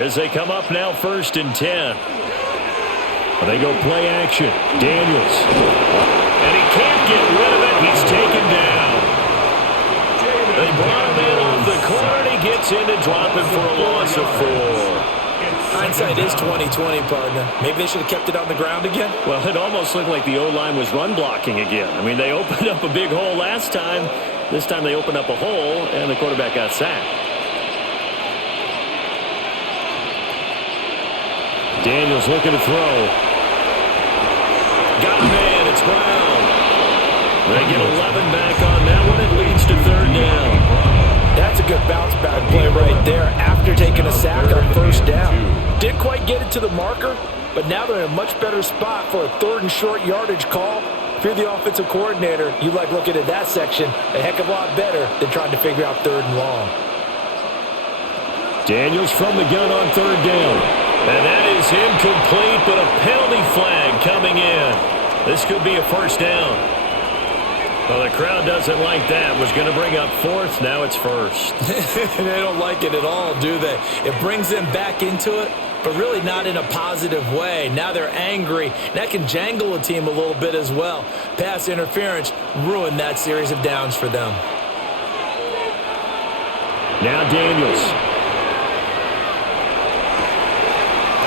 As they come up now 1st and 10. They go play action. Daniels. And he can't get rid of it. He's taken down. They brought him in off the corner, and he gets in to drop him for a loss of 4. Hindsight is 20/20, partner. Maybe they should have kept it on the ground again. Well, it almost looked like the O-line was run blocking again. I mean, they opened up a big hole last time. This time they opened up a hole, and the quarterback got sacked. Daniels looking to throw. Got a man. It's Brown. They get 11 back on that one. It leads to 3rd down. That's a good bounce-back play right there after taking a sack on 1st down. Didn't quite get it to the marker, but now they're in a much better spot for a 3rd and short yardage call. If you're the offensive coordinator, you like looking at that section a heck of a lot better than trying to figure out 3rd and long. Daniels from the gun on 3rd down. And that is incomplete, but a penalty flag coming in. This could be a 1st down. Well, the crowd doesn't like that. Was going to bring up 4th. Now it's 1st. They don't like it at all, do they? It brings them back into it, but really not in a positive way. Now they're angry. That can jangle a team a little bit as well. Pass interference ruined that series of downs for them. Now Daniels.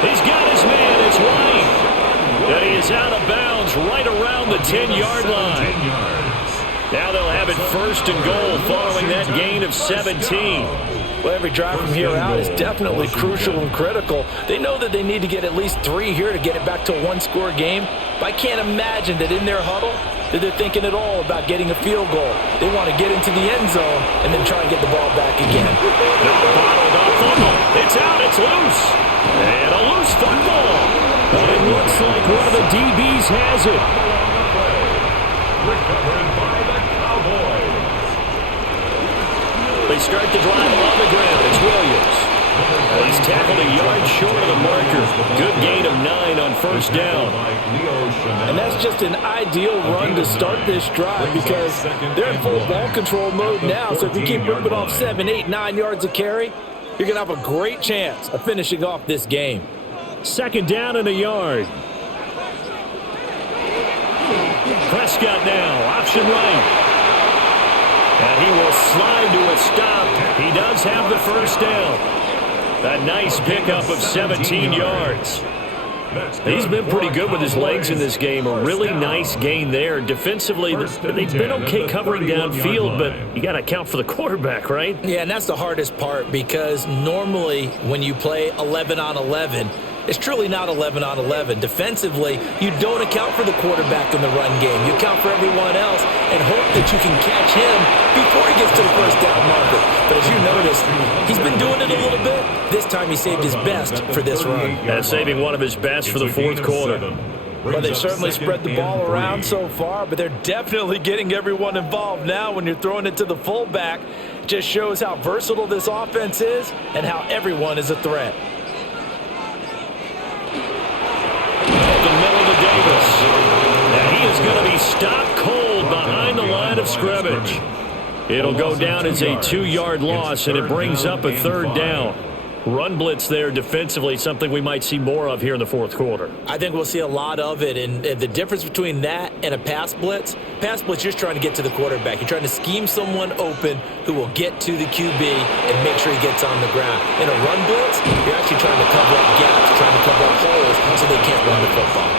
He's got his man. It's White. And he is out of bounds right around the 10-yard line. Now they'll have it 1st and goal following that gain of 17. Well, every drive from here out is definitely crucial and critical. They know that they need to get at least 3 here to get it back to a 1-score game. But I can't imagine that in their huddle that they're thinking at all about getting a field goal. They want to get into the end zone and then try and get the ball back again. Bottled up fumble. It's out. It's loose. And a loose football. But it looks like one of the DBs has it. Recovered by the Cowboys. They start the drive on the ground. It's Williams. He's tackled a yard short of the marker. Good gain of 9 on 1st down. And that's just an ideal run to start this drive because they're in full ball control mode now. So if you keep ripping off 7, 8, 9 yards a carry, you're going to have a great chance of finishing off this game. 2nd down and a yard. Prescott now, option right. And he will slide to a stop. He does have the 1st down. A nice pickup of 17 yards. He's been pretty good with his legs in this game. A really nice gain there. Defensively, they've been okay covering downfield, but you got to account for the quarterback, right? Yeah, and that's the hardest part because normally when you play 11 on 11, it's truly not 11 on 11. Defensively, you don't account for the quarterback in the run game. You account for everyone else and hope that you can catch him before he gets to the 1st down marker. But as you noticed, he's been doing it a little bit. This time he saved his best for this run. And saving one of his best for the 4th quarter. Well, they've certainly spread the ball around so far, but they're definitely getting everyone involved now when you're throwing it to the fullback. It just shows how versatile this offense is and how everyone is a threat. And he is going to be stopped cold behind the line of scrimmage. It'll go down as a 2-yard loss, and it brings up a 3rd down. Run blitz there defensively, something we might see more of here in the 4th quarter. I think we'll see a lot of it, and the difference between that and a pass blitz, you're just trying to get to the quarterback. You're trying to scheme someone open who will get to the QB and make sure he gets on the ground. In a run blitz, you're actually trying to cover up gaps, trying to cover up holes so they can't run the football.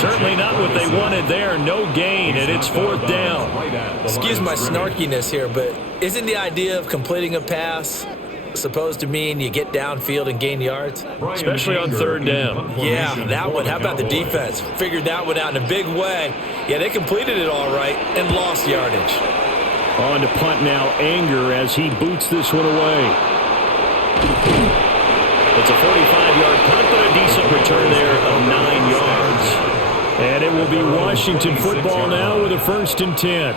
Certainly not what they wanted there. No gain, and it's 4th down. Excuse my snarkiness here, but isn't the idea of completing a pass supposed to mean you get downfield and gain yards? Especially on 3rd down. Yeah, that one. How about the defense? Figured that one out in a big way. Yeah, they completed it all right and lost yardage. On to punt now, Anger as he boots this one away. It's a 45-yard punt, but a decent return there of 9 yards. And it will be Washington football now with a 1st and 10.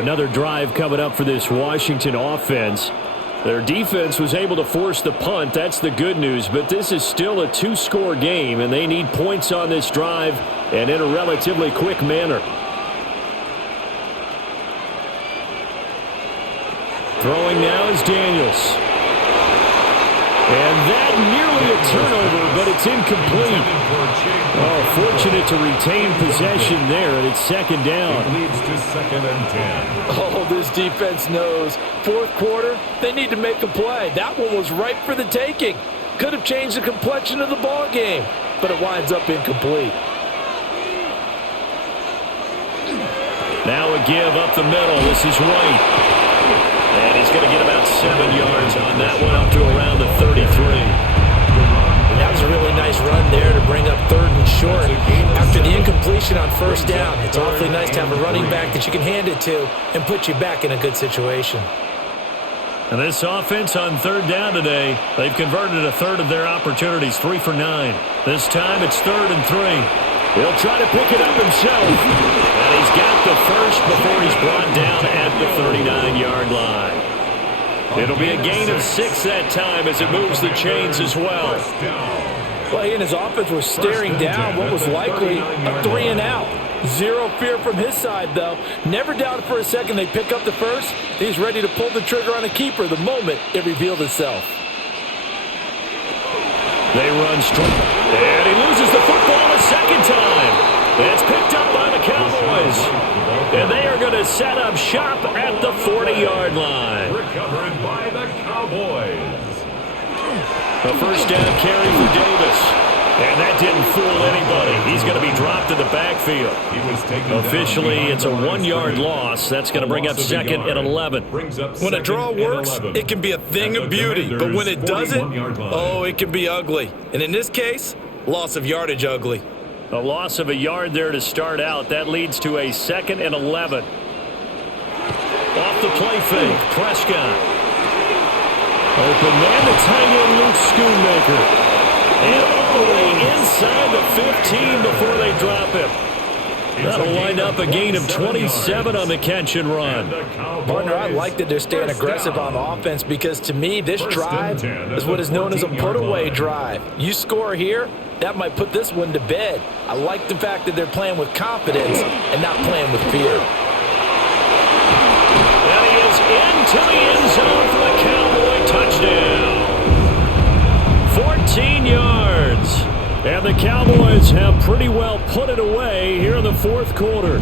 Another drive coming up for this Washington offense. Their defense was able to force the punt. That's the good news. But this is still a 2-score game, and they need points on this drive and in a relatively quick manner. Throwing now is Daniels. And that nearly a turnover, but it's incomplete. Oh, fortunate to retain possession there, and it's second down. It leads to 2nd and 10. Oh, this defense knows. Fourth quarter, they need to make a play. That one was ripe for the taking. Could have changed the complexion of the ball game, but it winds up incomplete. Now a give up the middle. This is White. And he's going to get about 7 yards on that one, up to around the 33. That was a really nice run there to bring up 3rd and short. After the incompletion on first down, it's awfully nice to have a running back that you can hand it to and put you back in a good situation. And this offense on 3rd down today, they've converted a third of their opportunities, 3 for 9. This time it's 3rd and 3. He'll try to pick it up himself. And he's got the first before he's brought down at the 39-yard line. It'll be a gain of 6 that time as it moves the chains as well. Well, he and his offense were staring down what was likely a 3 and out. Zero fear from his side, though. Never doubted for a second they pick up the first. He's ready to pull the trigger on a keeper the moment it revealed itself. They run straight. And he loses the football a second time. It's picked up by the Cowboys. And they are going to set up shop at the 40-yard line. Recovered by the Cowboys. A first down carry for Davis. And that didn't fool anybody. He's going to be dropped in the backfield. Officially, it's a 1-yard loss. That's going to bring up 2nd and 11. When a draw works, it can be a thing of beauty. But when it doesn't, oh, it can be ugly. And in this case, loss of yardage ugly. A loss of a yard there to start out. That leads to a 2nd and 11. Off the play fake, Prescott. Open man to tight end Luke Schoonmaker. And all the way inside the 15 before they drop him. That'll wind up a gain of 27 on the catch and run. Partner, I like that they're staying aggressive on offense because to me, this drive is what is known as a put-away drive. You score here, that might put this one to bed. I like the fact that they're playing with confidence and not playing with fear. And he is into the end zone for the Cowboy touchdown. 14 yards. And the Cowboys have pretty well put it away here in the fourth quarter.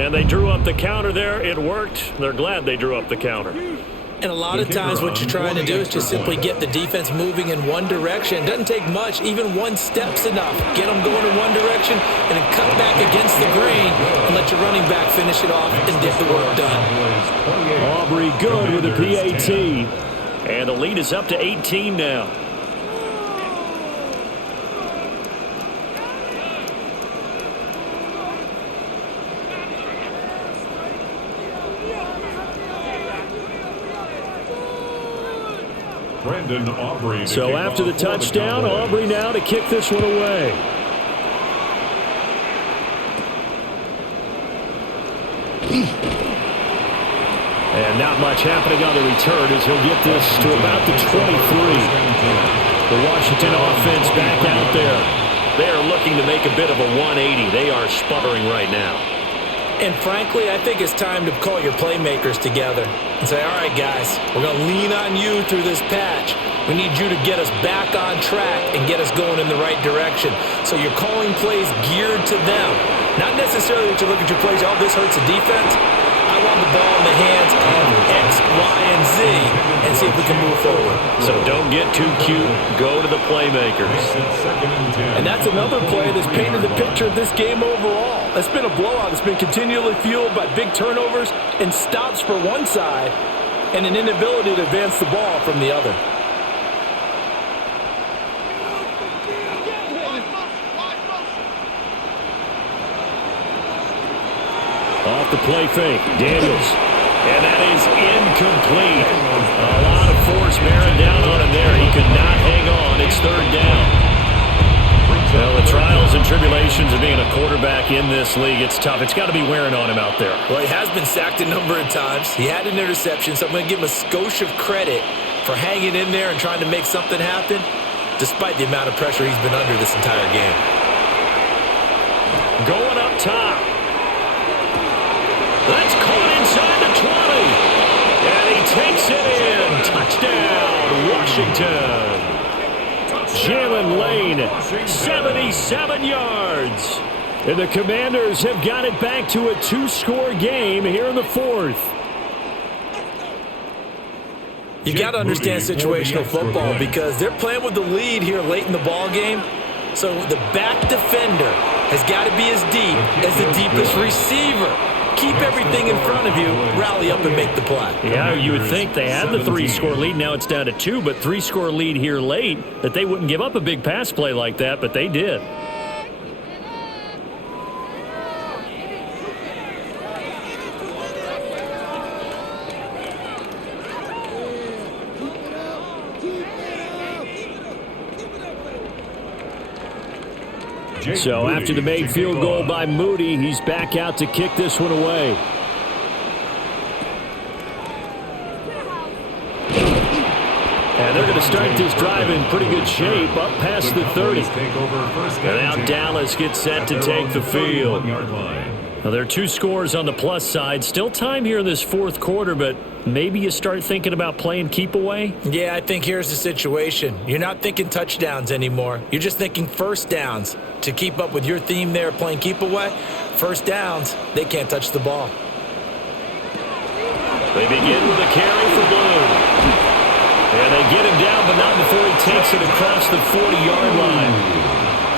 And they drew up the counter there. It worked. They're glad they drew up the counter. And a lot of times what you're trying to do is just simply get the defense moving in one direction. It doesn't take much. Even one step's enough. Get them going in one direction and then cut back against the grain and let your running back finish it off and get the work done. Aubrey good with a PAT. And the lead is up to 18 now. So after the touchdown, Aubrey now to kick this one away. And not much happening on the return as he'll get this to about the 23. The Washington offense back out there. They are looking to make a bit of a 180. They are sputtering right now. And frankly, I think it's time to call your playmakers together and say, all right, guys, we're going to lean on you through this patch. We need you to get us back on track and get us going in the right direction. So you're calling plays geared to them. Not necessarily that you look at your plays, oh, this hurts the defense. I want the ball in the hands of X, Y, and Z and see if we can move forward. So don't get too cute. Go to the playmakers. And that's another play that's painted the picture of this game overall. It's been a blowout. It's been continually fueled by big turnovers and stops for one side and an inability to advance the ball from the other. Off the play fake, Daniels. And that is incomplete. A lot of force bearing down on him there. He could not hang on. It's third down. Well, the trials and tribulations of being a quarterback in this league, it's tough. It's got to be wearing on him out there. Well, he has been sacked a number of times. He had an interception, so I'm going to give him a skosh of credit for hanging in there and trying to make something happen, despite the amount of pressure he's been under this entire game. Going up top. That's caught inside the 20. And he takes it in. Touchdown, Washington. Washington. Jalen Lane, 77 yards. And the Commanders have got it back to a two-score game here in the fourth. You got to understand situational football because they're playing with the lead here late in the ball game. So the back defender has got to be as deep as the deepest receiver. Keep everything in front of you, rally up and make the play. Yeah, you would think they had the three-score lead. Now it's down to two, but three-score lead here late, that they wouldn't give up a big pass play like that, but they did. So after the made field goal by Moody, he's back out to kick this one away. And they're going to start this drive in pretty good shape, up past the 30. And now Dallas gets set to take the field. Now there are two scores on the plus side. Still time here in this fourth quarter, but maybe you start thinking about playing keep away? Yeah, I think here's the situation. You're not thinking touchdowns anymore. You're just thinking first downs. To keep up with your theme there, playing keep away, first downs, they can't touch the ball. They begin with a carry for Blue. And they get him down, but not before he takes it across the 40-yard line.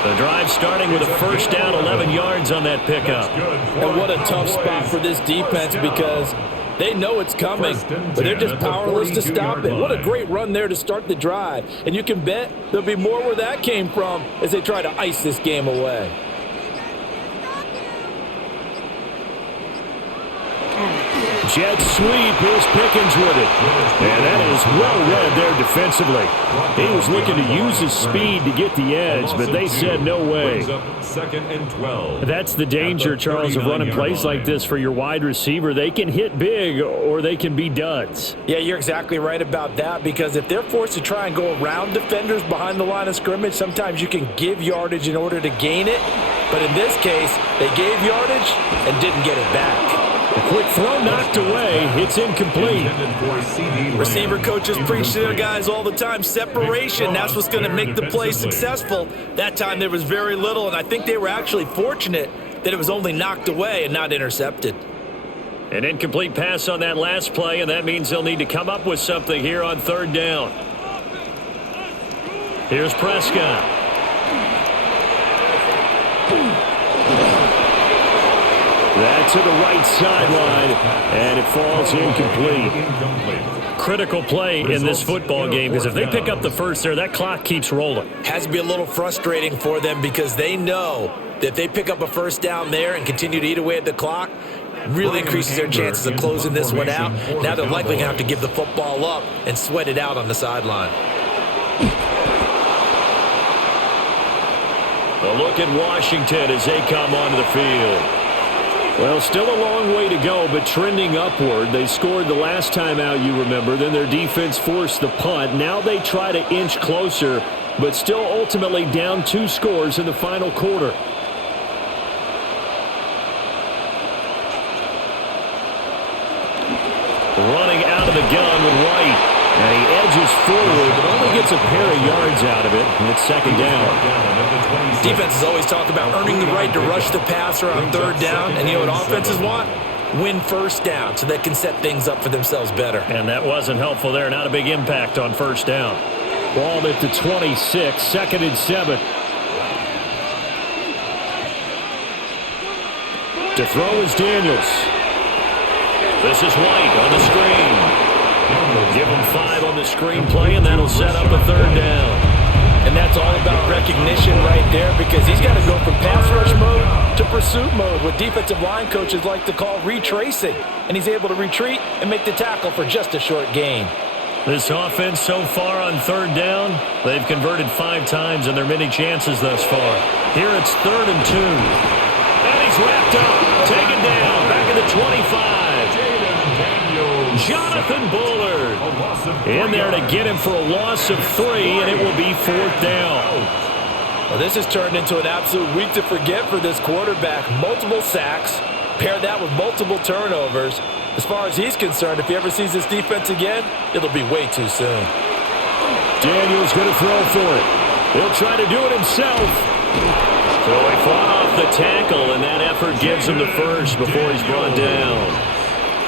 The drive starting with a first down, 11 yards on that pickup. And what a tough spot for this defense because they know it's coming, but they're just powerless to stop it. What a great run there to start the drive. And you can bet there'll be more where that came from as they try to ice this game away. Jet sweep. Here's Pickens with it. And that is well read there defensively. He was looking to use his speed to get the edge, but they said no way. Second and 12. That's the danger, Charles, of running plays like this for your wide receiver. They can hit big or they can be duds. Yeah, you're exactly right about that because if they're forced to try and go around defenders behind the line of scrimmage, sometimes you can give yardage in order to gain it. But in this case, they gave yardage and didn't get it back. A quick throw knocked away. It's incomplete. Receiver coaches preach to their guys all the time. Separation, that's what's going to make the play successful. That time there was very little, and I think they were actually fortunate that it was only knocked away and not intercepted. An incomplete pass on that last play, and that means they'll need to come up with something here on third down. Here's Prescott. That to the right sideline, and it falls incomplete. Critical play in this football game because if they pick up the first there, that clock keeps rolling. Has to be a little frustrating for them because they know that if they pick up a first down there and continue to eat away at the clock, really increases their chances of closing this one out. Now they're likely going to have to give the football up and sweat it out on the sideline. A look at Washington as they come onto the field. Well, still a long way to go, but trending upward. They scored the last time out, you remember. Then their defense forced the punt. Now they try to inch closer, but still ultimately down 2 scores in the final quarter. Running out of the gun with White. And he edges forward, but only gets a pair of yards out of it. And it's second down. Defenses always talk about earning the right to rush the passer on third down. And you know what offenses want? Win first down so they can set things up for themselves better. And that wasn't helpful there. Not a big impact on first down. Ball at the 26, second and 7. To throw is Daniels. This is White on the screen. Give him 5 on the screenplay, and that'll set up a third down. And that's all about recognition right there because he's got to go from pass rush mode to pursuit mode, what defensive line coaches like to call retracing. And he's able to retreat and make the tackle for just a short gain. This offense so far on third down, they've converted 5 times in their many chances thus far. Here it's 3rd and 2. And he's wrapped up, taken down, back at the 25. Jonathan Bullard in there to get him for a loss of 3, and it will be 4th down. Well, this has turned into an absolute week to forget for this quarterback. Multiple sacks, pair that with multiple turnovers. As far as he's concerned, if he ever sees this defense again, it'll be way too soon. Daniels going to throw for it. He'll try to do it himself. So he fought off the tackle, and that effort gives him the first before he's brought down.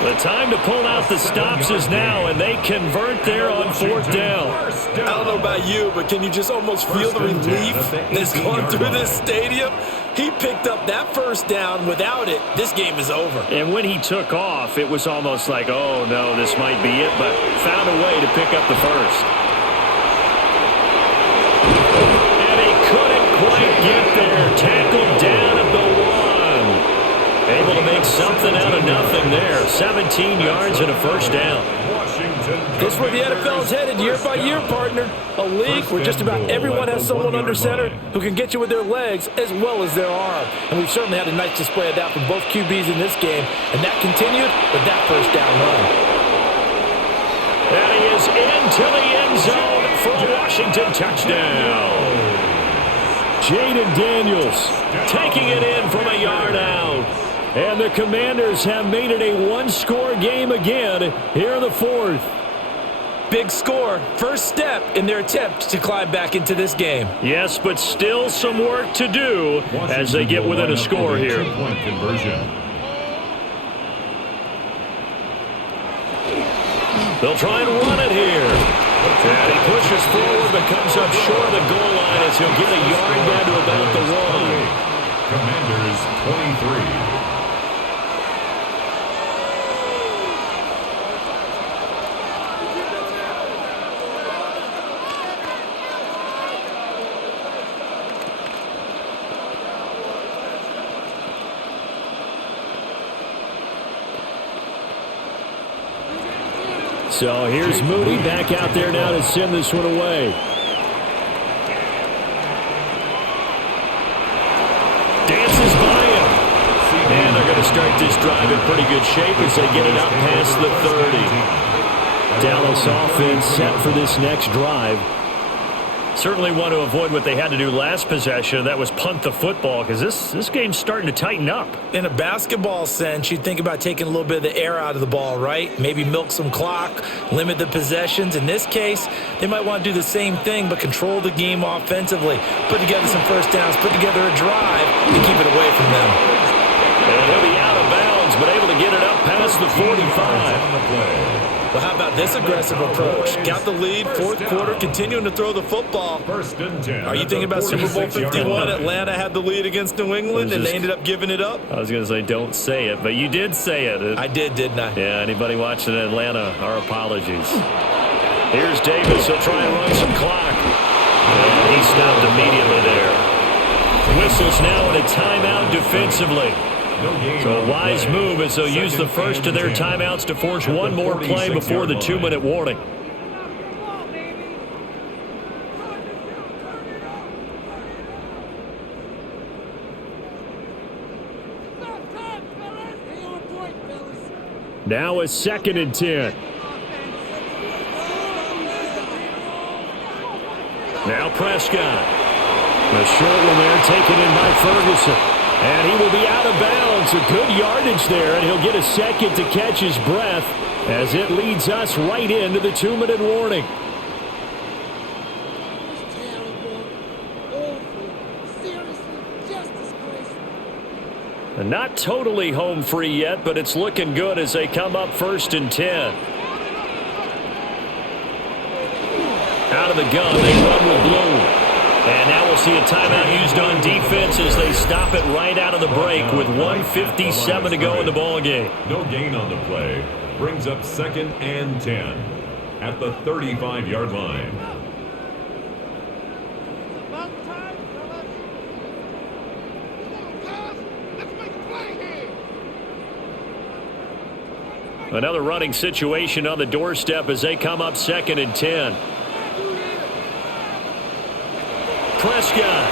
The time to pull out the stops is now, and they convert there on fourth down. I don't know about you, but can you just almost feel the relief that's going through this stadium? He picked up that first down. Without it, this game is over. And when he took off, it was almost like, oh, no, this might be it, but found a way to pick up the first. And he couldn't quite get there. Tackled down at the 1. Able to make something out of nothing there. 17 yards and a first down. This is where the NFL is headed year by year, partner. A league where just about everyone has someone under center who can get you with their legs as well as their arm. And we've certainly had a nice display of that from both QBs in this game. And that continued with that first down run. And he is into the end zone for a Washington touchdown. Jaden Daniels taking it in from a yard out. And the Commanders have made it a one-score game again here in the fourth. Big score. First step in their attempt to climb back into this game. Yes, but still some work to do as they get within a score here. They'll try and run it here. And he pushes forward but comes up short of the goal line as he'll get a yard down to about the 1. Commanders 23. So here's Moody back out there now to send this one away. Dances by him. And they're going to start this drive in pretty good shape as they get it up past the 30. Dallas offense set for this next drive. Certainly want to avoid what they had to do last possession. That was punt the football because this game's starting to tighten up. In a basketball sense, you'd think about taking a little bit of the air out of the ball, right? Maybe milk some clock, limit the possessions. In this case, they might want to do the same thing but control the game offensively. Put together some first downs, put together a drive, and keep it away from them. And he'll be out of bounds but able to get it up past the 45. Well, how about this aggressive approach? Got the lead, fourth quarter, continuing to throw the football. Are you thinking about Super Bowl 51? Atlanta had the lead against New England, and they ended up giving it up? I was going to say don't say it, but you did say it. I did, didn't I? Yeah, anybody watching Atlanta, our apologies. Here's Davis. He'll try and run some clock. And he stopped immediately there. Whistles now in a timeout defensively. So a wise move as they'll use the first of their timeouts to force one more play before the 2-minute warning. Now a 2nd and 10. Now Prescott. The short one there taken in by Ferguson. And he will be out of bounds. A good yardage there, and he'll get a second to catch his breath as it leads us right into the 2-minute warning. And not totally home free yet, but it's looking good as they come up 1st and 10. Out of the gun, they run with blue. And now we'll see a timeout used on defense as they stop it right out of the break with 1:57 to go in the ball game. No gain on the play. Brings up 2nd and 10 at the 35-yard line. Another running situation on the doorstep as they come up 2nd and 10. Prescott.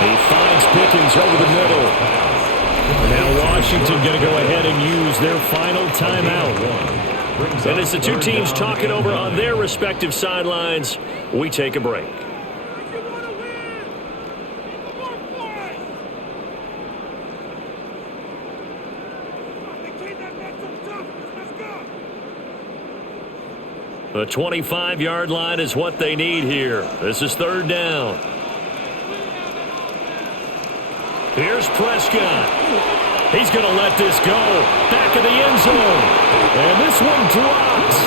He finds Pickens over the middle. Now Washington going to go ahead and use their final timeout. And as the two teams talk it over on their respective sidelines, we take a break. The 25-yard line is what they need here. This is third down. Here's Prescott. He's going to let this go. Back of the end zone. And this one drops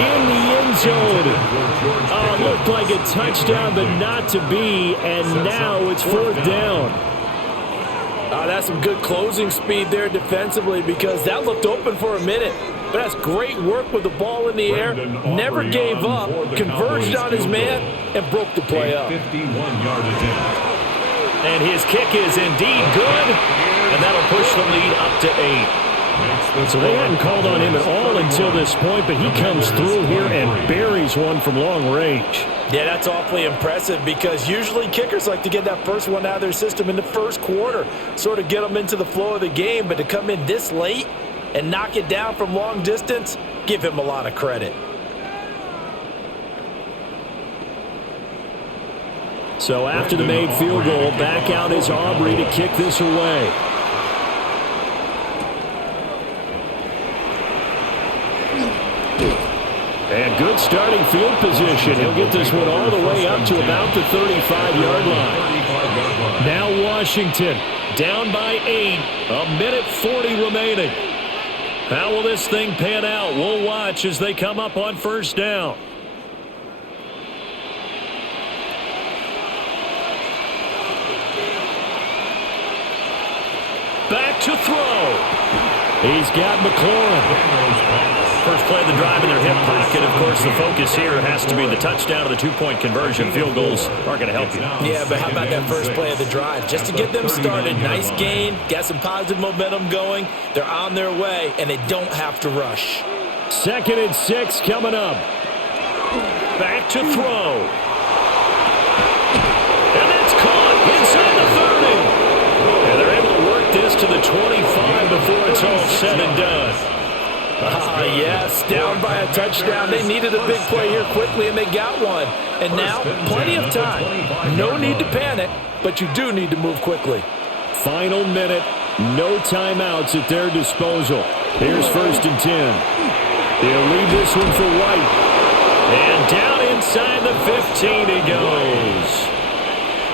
in the end zone. Oh, it looked like a touchdown, but not to be. And now it's fourth down. That's some good closing speed there defensively because that looked open for a minute. But that's great work with the ball in the air. Never gave up, converged on his man, and broke the play up. 51-yard attempt. And his kick is indeed good. And that'll push the lead up to 8. So they hadn't called on him at all until this point, but he comes through here and buries one from long range. Yeah, that's awfully impressive because usually kickers like to get that first one out of their system in the first quarter, sort of get them into the flow of the game, but to come in this late and knock it down from long distance, give him a lot of credit. So after the made field goal, back out is Aubrey to kick this away. And good starting field position. He'll get this one all the way up to about the 35-yard line. Now Washington down by 8. A minute 40 remaining. How will this thing pan out? We'll watch as they come up on first down. Back to throw. He's got McLaurin. First play of the drive in their hip pocket. Of course, the focus here has to be the touchdown or the two-point conversion. Field goals aren't going to help you. Yeah, but how about that first play of the drive? Just to get them started, nice gain, got some positive momentum going. They're on their way, and they don't have to rush. 2nd and 6 coming up. Back to throw. And that's caught inside the 30. And they're able to work this to the 25 before it's all said and done. Yes, down by a touchdown. They needed a big play here quickly, and they got one. And now, plenty of time. No need to panic, but you do need to move quickly. Final minute, no timeouts at their disposal. Here's 1st and 10. He'll leave this one for White. And down inside the 15 he goes.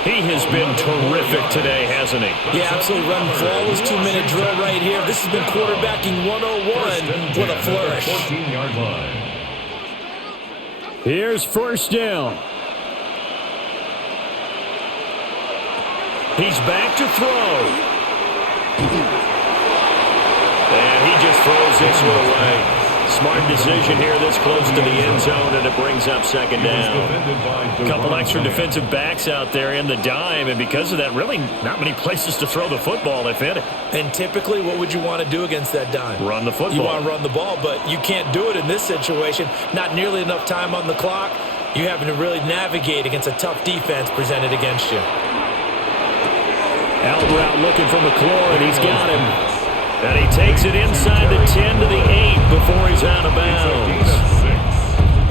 He has been terrific today, hasn't he? Yeah, absolutely. Running flawless 2-minute drill right here. This has been quarterbacking 101 with a flourish. 14-yard line. Here's first down. He's back to throw. And he just throws this one away. Smart decision here this close to the end zone, and it brings up second down. A couple extra defensive backs out there in the dime, and because of that, really not many places to throw the football, if any. And typically, what would you want to do against that dime? Run the football. You want to run the ball, but you can't do it in this situation. Not nearly enough time on the clock. You having to really navigate against a tough defense presented against you. Out route looking for McLaurin. He's got him. And he takes it inside the 10 to the 8 before he's out of bounds.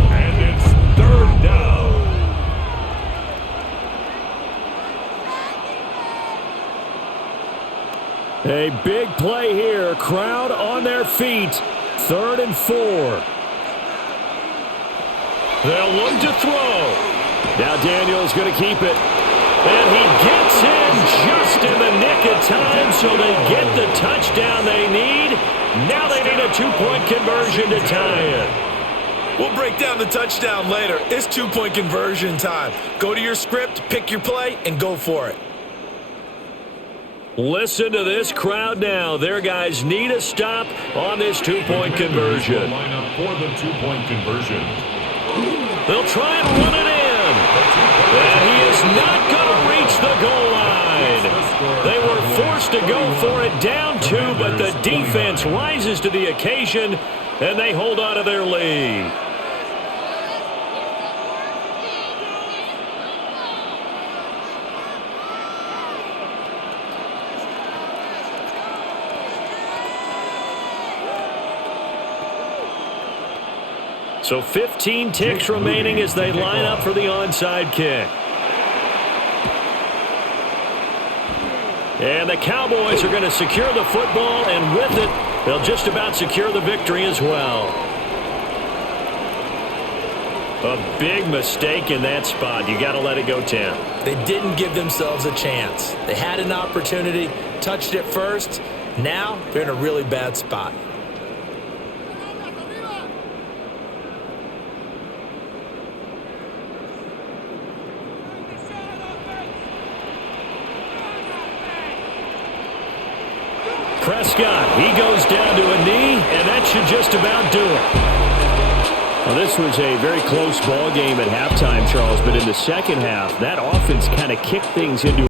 And it's third down. A big play here. Crowd on their feet. 3rd and 4. They'll look to throw. Now Daniel's going to keep it. And he gets in just in the nick of time, so they get the touchdown they need. Now they need a 2-point conversion to tie it. We'll break down the touchdown later. It's 2-point conversion time. Go to your script, pick your play, and go for it. Listen to this crowd now. Their guys need a stop on this 2-point conversion. Line up for the 2-point conversion. They'll try and run it in. And he is not going to reach the goal line. They were forced to go for it down 2, but the defense rises to the occasion, and they hold on to their lead. So 15 ticks remaining as they line up for the onside kick. And the Cowboys are going to secure the football, and with it, they'll just about secure the victory as well. A big mistake in that spot. You got to let it go 10. They didn't give themselves a chance. They had an opportunity, touched it first. Now they're in a really bad spot. Prescott, he goes down to a knee, and that should just about do it. Well, this was a very close ball game at halftime, Charles, but in the second half, that offense kind of kicked things into